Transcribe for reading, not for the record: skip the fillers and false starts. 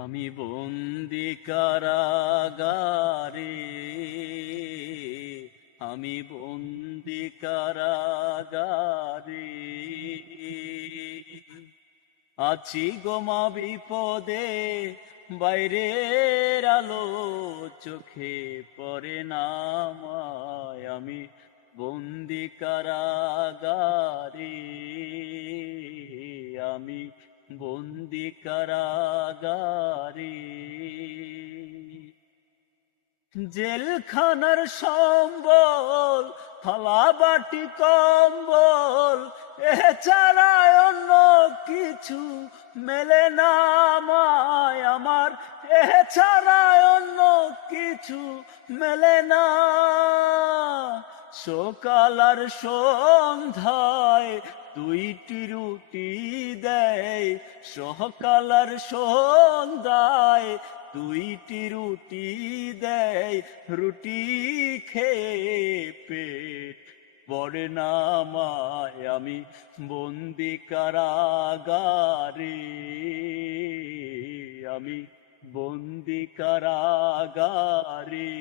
আমি বন্দি কারাগারে, আমি বন্দি কারাগারে, আছি গোমা বিপদে, বাইরের আলো চোখে পড়ে না আমায়। আমি বন্দি কারাগারে, আমি বন্দি কারাগারে। জেলখানার সম্বল, থালা বাটি কম্বল, এছাড়া অন্য কিছু মেলে না আমায় আমার, এছাড়া অন্য কিছু মেলে না। সকাল আর সন্ধ্যায় দুইটি রুটি দেয়, সকাল আর সন্ধ্যায় দুইটি রুটি দেয়, রুটি খেয়ে পেট পড়ে না আমায়। আমি বন্দি কারাগারে, আমি বন্দি কারাগারে।